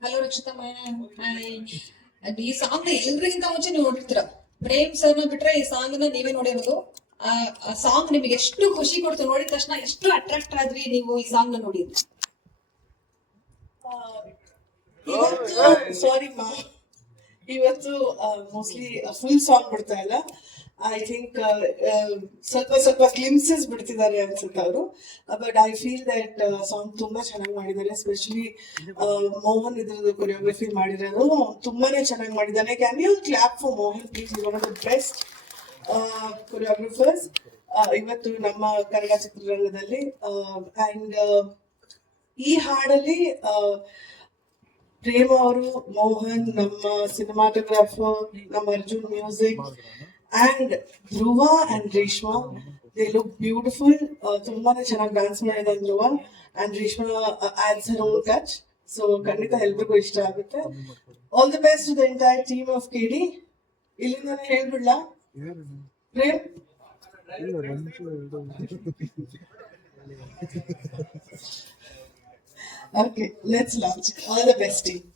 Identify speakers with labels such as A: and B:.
A: Hello ರಕ್ಷಿತಮ್ಮ hi ಈ ಸಾಂಗ್ನ ಎಲ್ರಿಗಿಂತ ಮುಂಚೆ ನೀವು ನೋಡಿರ್ತೀರ ಪ್ರೇಮ್ ಸರ್ನ ಬಿಟ್ರೆ ಈ ಸಾಂಗ್ನ ನೀವೇ ನೋಡಿರೋದು ಆ ಸಾಂಗ್ ನಿಮಗೆ ಎಷ್ಟು ಖುಷಿ ಕೊಡ್ತು ನೋಡಿದ ತಕ್ಷಣ ಎಷ್ಟು ಅಟ್ರಾಕ್ಟ್ ಆದ್ರಿ ನೀವು ಈ ಸಾಂಗ್ನ
B: ನೋಡಿದ್ರಿ? ಸಾರಿ ಮಾ ಇವತ್ತು ಮೋಸ್ಟ್ಲಿ ಫುಲ್ ಸಾಂಗ್ ಬಿಡ್ತಾ ಇಲ್ಲ. ಐ ಥಿಂಕ್ ಸ್ವಲ್ಪ ಸ್ವಲ್ಪ ಗ್ಲಿಮ್ಸಸ್ ಬಿಡ್ತಿದ್ದಾರೆ ಅನ್ಸುತ್ತೆ ಅವರು. But I feel that song ತುಂಬಾ ಚೆನ್ನಾಗಿ ಮಾಡಿದ್ದಾರೆ. ಎಸ್ಪೆಷಲಿ ಮೋಹನ್ ಇದ್ರದ್ದು ಕೊರಿಯೋಗ್ರಫಿ ಮಾಡಿರೋದು ತುಂಬಾನೇ ಚೆನ್ನಾಗಿ ಮಾಡಿದ್ದಾನೆ. Can you clap for Mohan please one of the best choreographers ಇವತ್ತು ನಮ್ಮ ಕನ್ನಡ ಚಿತ್ರರಂಗದಲ್ಲಿ ಅಂಡ್ ಈ ಹಾಡಲ್ಲಿ ಪ್ರೇಮ ಅವರು ಮೋಹನ್ ನಮ್ಮ ಸಿನಿಮಾಟೋಗ್ರಾಫರ್ ನಮ್ಮ Arjun music and Dhruva and Reshma they look beautiful ತುಂಬಾನೇ ಚೆನ್ನಾಗಿ ಡಾನ್ಸ್ ಮಾಡಿದ್ದಾರೆ Dhruva and Reshma adds her own touch so ಖಂಡಿತ ಎಲ್ರಿಗೂ ಇಷ್ಟ ಆಗುತ್ತೆ. All the best the entire team of K D ಇಲ್ಲಿಂದಾನೆ ಹೇಳ್ಬಿಡ್ಲಾ? Prem? Okay, let's launch. All the best team.